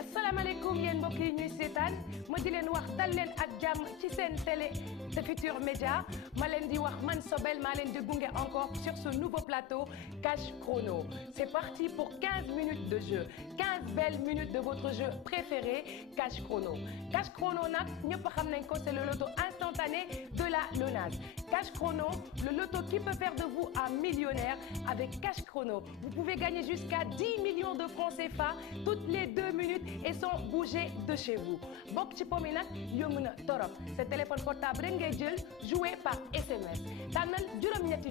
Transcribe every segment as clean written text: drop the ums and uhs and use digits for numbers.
asalaamaaleykum yéen mbokk yi ñuy seetaan ma di leen wax dal leen ak jàmm ci seen télé de Futurs Médias ma leen di wax man Sobel maa leen di gunge encore sur ce nouveau plateau Cash Chrono. C'est parti pour 15 minutes de jeu 15 belles minutes de votre jeu préféré Cash Chrono. Cash Chrono nag ñëpp xam nañ ko c'est le loto instantané de la LONASE. Cash Chrono, le loto qui peut faire de vous un millionnaire avec Cash Chrono. Vous pouvez gagner jusqu'à 10 millions de francs CFA toutes les 2 minutes et sans bouger de chez vous. bokk ci pomi nag yomb na torop sa téléphone portable rek ngay jël joué par SMS tànnal juróom-ñetti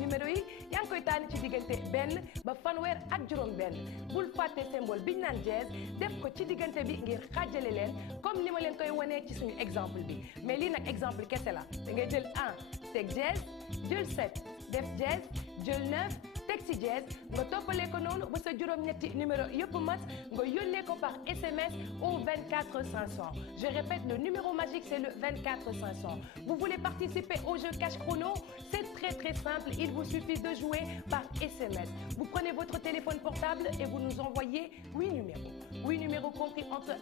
numéro yi yaa ngi koy tànn ci diggante benn ba fanweer ak juróom-benn bul fàtte symbole biñ naan dièse def ko ci diggante bi ngir xaajale leen comme ni ma leen koy wanee ci suñu exemple bi mais lii nag exemple kese la da ngay jël 1 teg dièse jël 7 def dièse jël 9 teg ci dièse nga toppale ko noonu ba sa juróom-ñetti numéro yëpp mat nga yónnee ko par SMS au 24 500. Je répète, le numéro magique c'est le 24 500. Vous voulez participer au jeu Cash Chrono? C'est très simple, il vous suffit de jouer par SMS. Vous prenez votre téléphone portable et vous nous envoyez 8 numéros. 8 numéros compris entre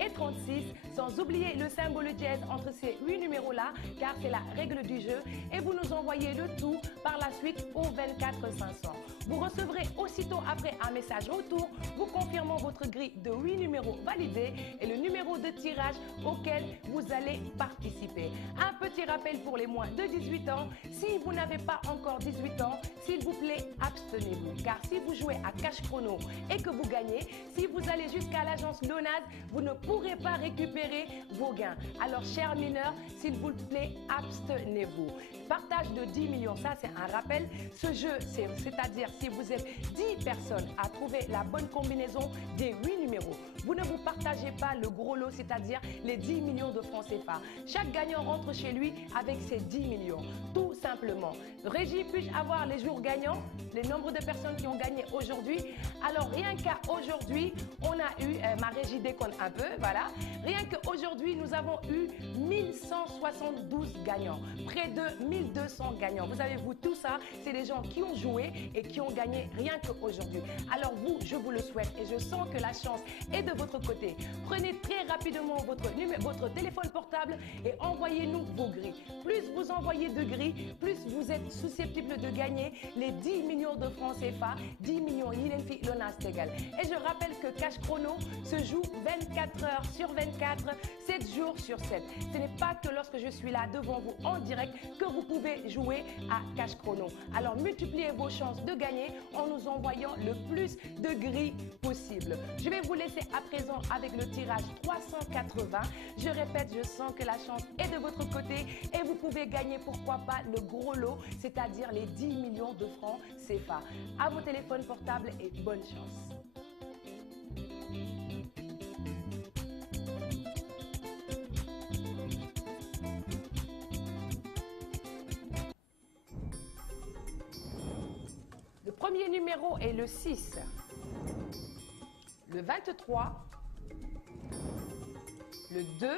1 et 36, sans oublier le symbole dièse entre ces 8 numéros-là, car c'est la règle du jeu, et vous nous envoyez le tout par la suite au 24 500. Vous recevrez aussitôt après un message retour vous confirmant votre grille de 8 numéros validés et le numéro de tirage auquel vous allez participer. Un petit rappel pour les moins de 18 ans, si vous n'avez pas encore 18 ans, s'il vous plaît, abstenez-vous. Car si vous jouez à Cash Chrono et que vous gagnez, si vous allez jusqu'à l'agence LONASE, vous ne pourrez pas récupérer vos gains. Alors, chers mineurs, s'il vous plaît, abstenez-vous. Partage de 10 millions, ça c'est un rappel. Ce jeu, c'est-à-dire si vous êtes 10 personnes à trouver la bonne combinaison des 8 numéros, vous ne vous partagez pas le gros lot, c'est-à-dire les 10 millions de francs CFA. Chaque gagnant rentre chez lui avec ses 10 millions, tout simplement. Régie, puis-je avoir les jours gagnants, les nombres de personnes qui ont gagné aujourd'hui? Alors rien qu'à aujourd'hui, on a eu, ma régie déconne un peu, voilà. Rien qu'aujourd'hui, nous avons eu 1172 gagnants, près de 1200 gagnants. Vous avez vu tout ça, c'est des gens qui ont joué et qui ont gagné rien qu'aujourd'hui. Alors vous, je vous le souhaite et je sens que la chance est de votre côté. Prenez très rapidement votre téléphone portable et envoyez-nous vos grilles. Plus vous envoyez de grilles, plus vous êtes susceptible de gagner les 10 millions de francs CFA, 10 millions yi leen fi LONASE tegal. Et je rappelle que Cash Chrono se joue 24 heures sur 24, 7 jours sur 7. Ce n'est pas que lorsque je suis là devant vous en direct que vous pouvez jouer à Cash Chrono. Alors multipliez vos chances de gagner en nous envoyant le plus de grilles possible. Je vais vous laisser à présent avec le tirage 380. Je répète, je sens que la chance est de votre côté et vous pouvez gagner, pourquoi pas, le gros lot, c'est-à-dire les 10 millions de francs CFA. À vos téléphones portables et bonne chance. Le premier numéro est le 6, le 23, le 2,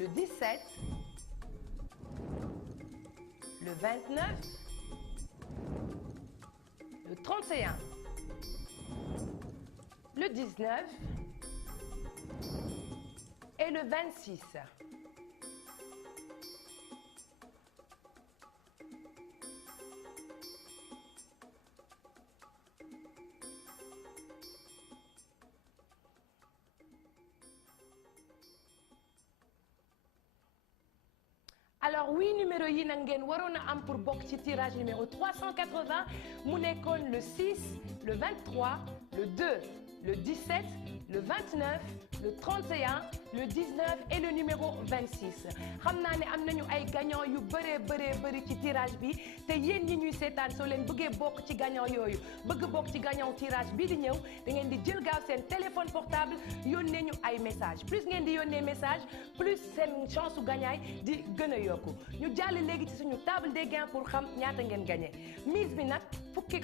le 17, le 29, le 31, le 19 et le 26. Alors oui, numéro yi nag ngeen waroon a am pour bokk ci tirage numéro 380 mu nekkoon le 6, le 23, le 2, le 17, le 29, le 31, le 19 et le numéro 26. xam naa ne am nañu ay gagnants yu bëri ci tirage bi te yéen ñi ñuy seetaan soo leen bëggee bokk ci gagnant yooyu bëgg bokk ci gagnant tirage bii di ñëw da ngeen di jël gaaw seen téléphone portable yónnee ñu ay message plus ngeen di yónnee message plus seen chance su gagnaay di gën a yokku ñu jàll léegi ci suñu table des gains pour xam ñaata ngeen gagné mise bi nag fukki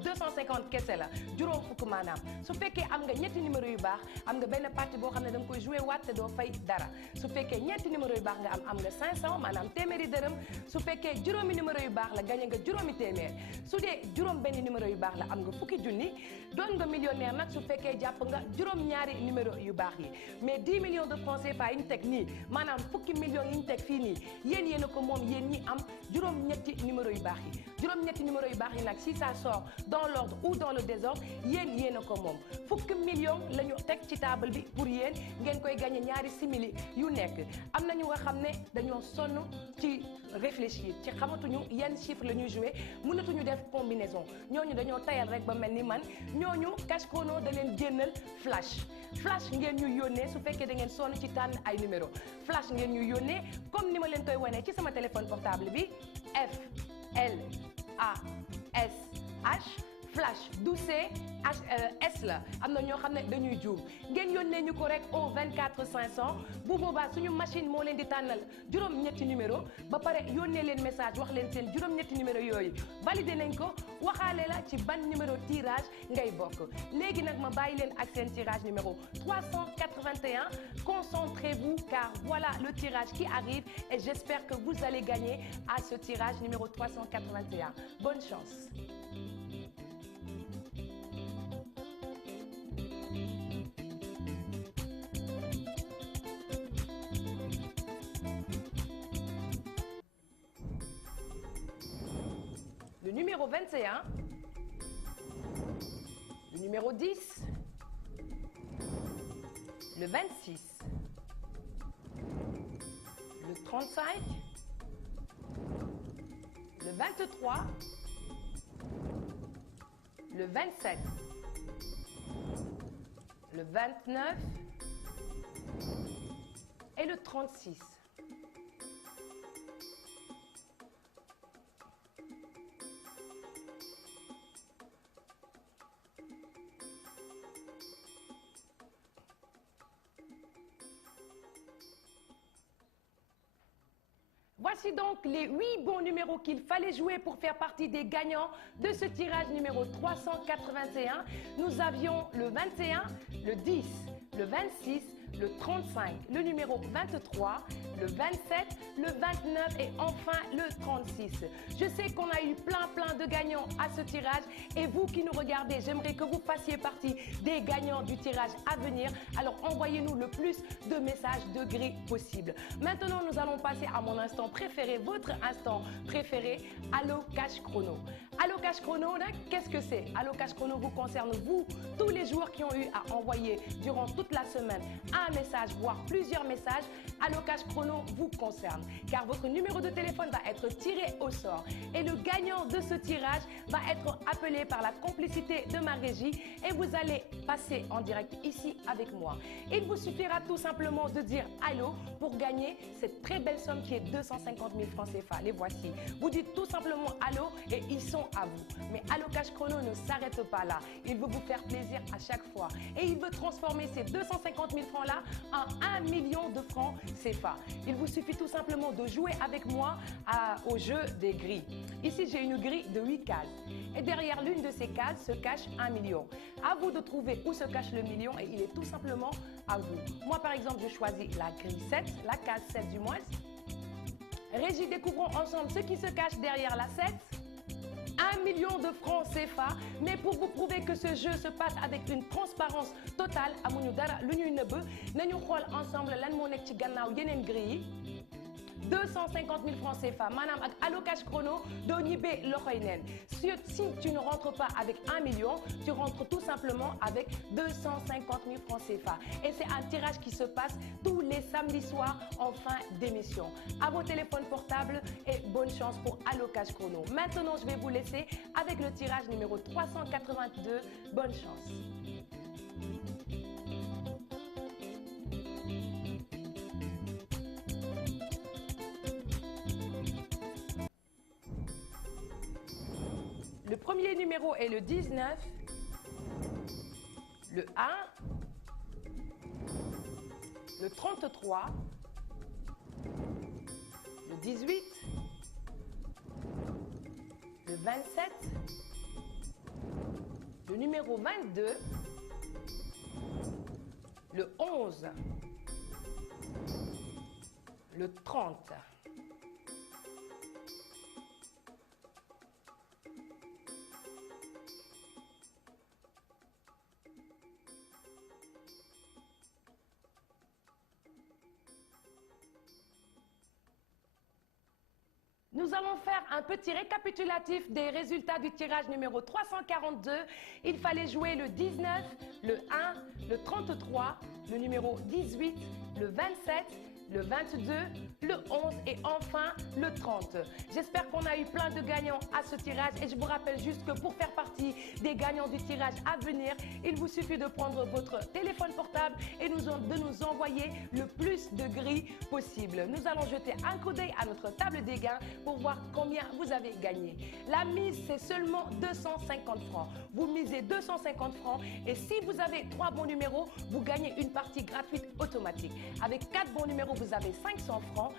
250 kese la juróom fukk maanaam su fekkee am nga ñetti numéro yu baax am nga benn partie boo xam ne da nga koy joué waat te doo fay dara su fekkee ñetti numéro yu baax nga am nga 500 maanaam téeméeri dërëm su fekkee juróomi numéro yu baax la gagné nga juróomi téeméer su dee juróom benn numéro yu baax la am nga fukki junni doon nga millionnaire nag su fekkee jàpp nga juróom ñaari numéro yu baax yi mais 10 millions de francs CFA yi ñu teg nii maanaam fukki millions yi ñu teg fii nii yéen a ko moom yéen ñi am juróom ñetti numéro yu baax yi juróom ñetti numéro yu baax yi nag si ça sort dans l'ordre ou dans le désordre yéen a ko moom fukki millions la ñu teg ci table bi pour yéen ngeen koy gagné ñaari simili yu nekk am na ñu nga xam ne dañoo sonn ci réfléchir ci xamatuñu yan chiffre la ñuy joué mënatuñu def combinaison ñooñu dañoo tayal rek ba mel ni man ñooñu Cash Chrono da leen génnal flash ngeen ñuy yónnee su fekkee da ngeen sonn ci tànn ay numéro flash ngeen ñuy yónnee comme ni ma leen koy wanee ci sama téléphone portable bi F L A S H flash du C S la am na ñoo xam ne dañuy juum ngeen yónnee ñu ko rek au 24 500 bu boobaa suñu machine moo leen di tànnal juróom-ñetti numéro ba pare yónnee leen message wax leen seen juróom-ñetti numéro yooyu validé nañ ko waxaale la ci ban numéro tirage ngay bokk léegi nag ma bàyyi leen ak seen tirage numéro 381 concentrez-vous car voilà le tirage qui arrive et j'espère que vous allez gagner à ce tirage numéro 381 bonne chance. Le numéro 21, le numéro 10, le 26, le 35, le 23, le 27, le 29 et le 36. Voici donc les 8 bons numéros qu'il fallait jouer pour faire partie des gagnants de ce tirage numéro 381. Nous avions le 21, le 10, le 26, le 35, le numéro 23, le 27, le 29 et enfin le 36. Je sais qu'on a eu plein de gagnants à ce tirage et vous qui nous regardez, j'aimerais que vous fassiez partie des gagnants du tirage à venir. Alors envoyez-nous le plus de messages de gris possible. Maintenant, nous allons passer à mon instant préféré, votre instant préféré, Allo Cash Chrono. Allo Cash Chrono, qu'est-ce que c'est? Allo Cash Chrono vous concerne vous, tous les joueurs qui ont eu à envoyer durant toute la semaine un message, voire plusieurs messages. Allo Cash Chrono vous concerne, car votre numéro de téléphone va être tiré au sort et le gagnant de ce tirage va être appelé par la complicité de ma régie et vous allez passer en direct ici avec moi. Il vous suffira tout simplement de dire allô pour gagner cette très belle somme qui est 250 000 francs CFA. Les voici. Vous dites tout simplement allô et ils sont à vous. Mais Allo Cash Chrono ne s'arrête pas là. Il veut vous faire plaisir à chaque fois et il veut transformer ces 250 000 francs là en 1 million de francs CFA. Il vous suffit tout simplement de jouer avec moi au jeu des grilles. Ici, j'ai une grille de 8 cases. Et derrière l'une de ces cases se cache 1 million. À vous de trouver où se cache le million et il est tout simplement à vous. Moi, par exemple, je choisis la grille 7, la case 7 du moins. Régie, découvrons ensemble ce qui se cache derrière la 7. 1 million de francs CFA, mais pour vous prouver que ce jeu se passe avec une transparence totale, amuñu dara lu ñuy nëbb nañu xool ensemble lan moo nekk ci gannaaw yeneen grille yi 250 000 francs CFA maanaam ak Allo Cash Chrono doo ñibbee loxoy neen. Si tu ne rentres pas avec 1 million, tu rentres tout simplement avec 250 000 francs CFA. Et c'est un tirage qui se passe tous les samedis soirs en fin d'émission. À vos téléphones portables et bonne chance pour Allo Cash Chrono. Maintenant, je vais vous laisser avec le tirage numéro 382. Bonne chance. Le premier numéro est le 19, le 1, le 33, le 18, le 27, le numéro 22, le 11, le 30. Nous allons faire un petit récapitulatif des résultats du tirage numéro 342. Il fallait jouer le 19, le 1, le 33, le numéro 18, le 27, le 22, le 11 et enfin le 30. J'espère qu'on a eu plein de gagnants à ce tirage et je vous rappelle juste que pour faire partie des gagnants du tirage à venir, il vous suffit de prendre votre téléphone portable et de nous envoyer le plus de grilles possible. Nous allons jeter un coup d'œil à notre table des gains pour voir combien vous avez gagné. La mise, c'est seulement 250 francs. Vous misez 250 francs et si vous avez 3 bons numéros, vous gagnez une partie gratuite automatique. Avec 4 bons numéros, vous avez 500 francs.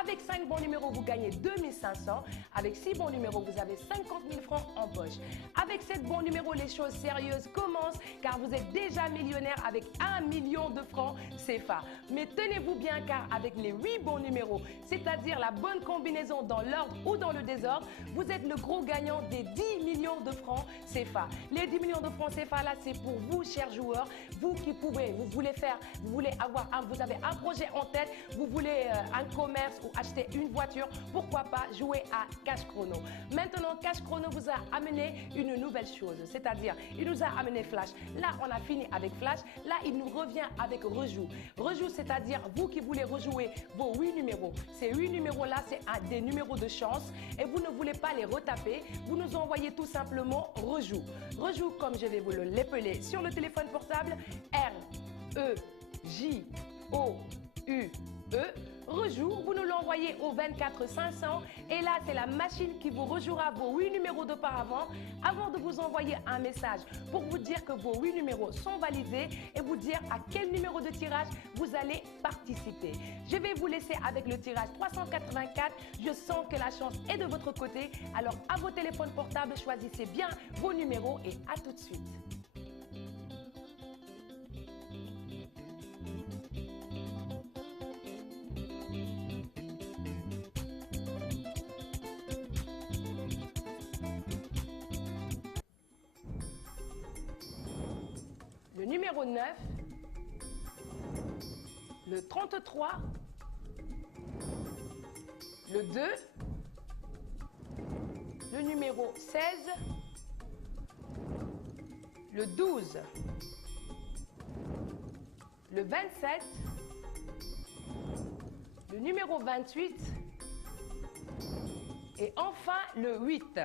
Avec 5 bons numéros, vous gagnez 2500. Avec 6 bons numéros, vous avez 50 000 francs en poche. Avec 7 bons numéros, les choses sérieuses commencent car vous êtes déjà millionnaire avec 1 million de francs CFA. Mais tenez-vous bien car avec les 8 bons numéros, c'est-à-dire la bonne combinaison dans l'ordre ou dans le désordre, vous êtes le gros gagnant des 10 millions de francs CFA. Les 10 millions de francs CFA là, c'est pour vous, chers joueurs, vous qui pouvez, vous avez un projet en tête, vous voulez un commerce ou acheter une voiture, pourquoi pas jouer à Cash Chrono. Maintenant, Cash Chrono vous a amené une nouvelle chose, c'est-à-dire il nous a amené Flash. Là, on a fini avec Flash. Là, il nous revient avec Rejoue. Rejoue, c'est-à-dire vous qui voulez rejouer vos 8 numéros. Ces 8 numéros-là, c'est des numéros de chance et vous ne voulez pas les retaper. Vous nous envoyez tout simplement Rejoue. Rejoue, comme je vais vous l'épeler sur le téléphone portable, R-E-J-O-U-E. Rejoue, vous nous l'envoyez au 24 500 et là c'est la machine qui vous rejouera vos 8 numéros d'auparavant avant de vous envoyer un message pour vous dire que vos 8 numéros sont validés et vous dire à quel numéro de tirage vous allez participer. Je vais vous laisser avec le tirage 384. Je sens que la chance est de votre côté. Alors à vos téléphones portables, choisissez bien vos numéros et à tout de suite. Le numéro 9, le 33, le 2, le numéro 16, le 12, le 27, le numéro 28 et enfin le 8.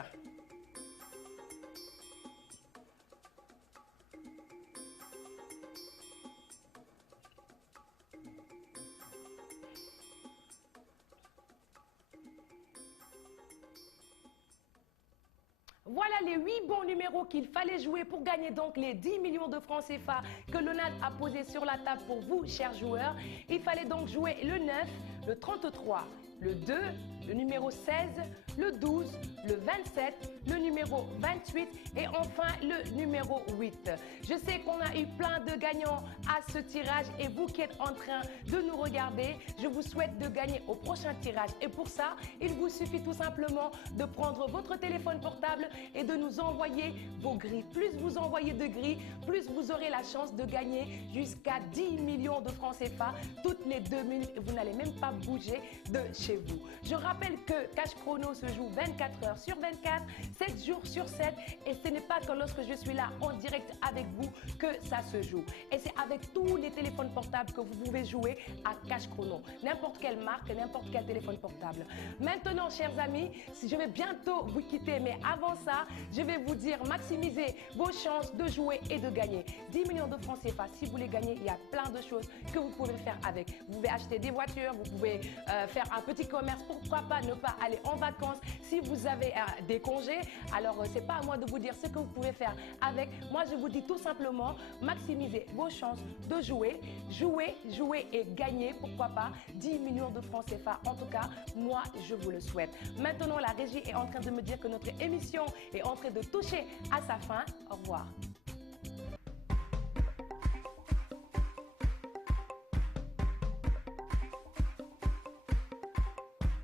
Voilà les 8 bons numéros qu'il fallait jouer pour gagner donc les 10 millions de francs CFA que l'ONAD a posé sur la table pour vous, chers joueurs. Il fallait donc jouer le 9, le 33, le 2, le numéro 16, le 12, le 27, le numéro 28 et enfin le numéro 8. Je sais qu'on a eu plein de gagnants à ce tirage et vous qui êtes en train de nous regarder, je vous souhaite de gagner au prochain tirage. Et pour ça, il vous suffit tout simplement de prendre votre téléphone portable et de nous envoyer vos grilles. Plus vous envoyez de grilles, plus vous aurez la chance de gagner jusqu'à 10 millions de francs CFA toutes les 2 minutes et vous n'allez même pas bouger de chez vous. Je rappelle que Cash Chrono se joue 24 heures sur 24, 7 jours sur 7 et ce n'est pas que lorsque je suis là en direct avec vous que ça se joue. Et c'est avec tous les téléphones portables que vous pouvez jouer à Cash Chrono. N'importe quelle marque, n'importe quel téléphone portable. Maintenant, chers amis, je vais bientôt vous quitter, mais avant ça, je vais vous dire maximisez vos chances de jouer et de gagner. 10 millions de francs CFA, si vous les gagnez, il y a plein de choses que vous pouvez faire avec. Vous pouvez acheter des voitures, vous pouvez faire un petit commerce, pourquoi pas ne pas aller en vacances. Si vous avez des congés, alors c'est pas à moi de vous dire ce que vous pouvez faire avec. Moi, je vous dis tout simplement, maximisez vos chances de jouer, jouer et gagner, pourquoi pas, 10 millions de francs CFA. En tout cas, moi, je vous le souhaite. Maintenant, la régie est en train de me dire que notre émission est en train de toucher à sa fin. Au revoir.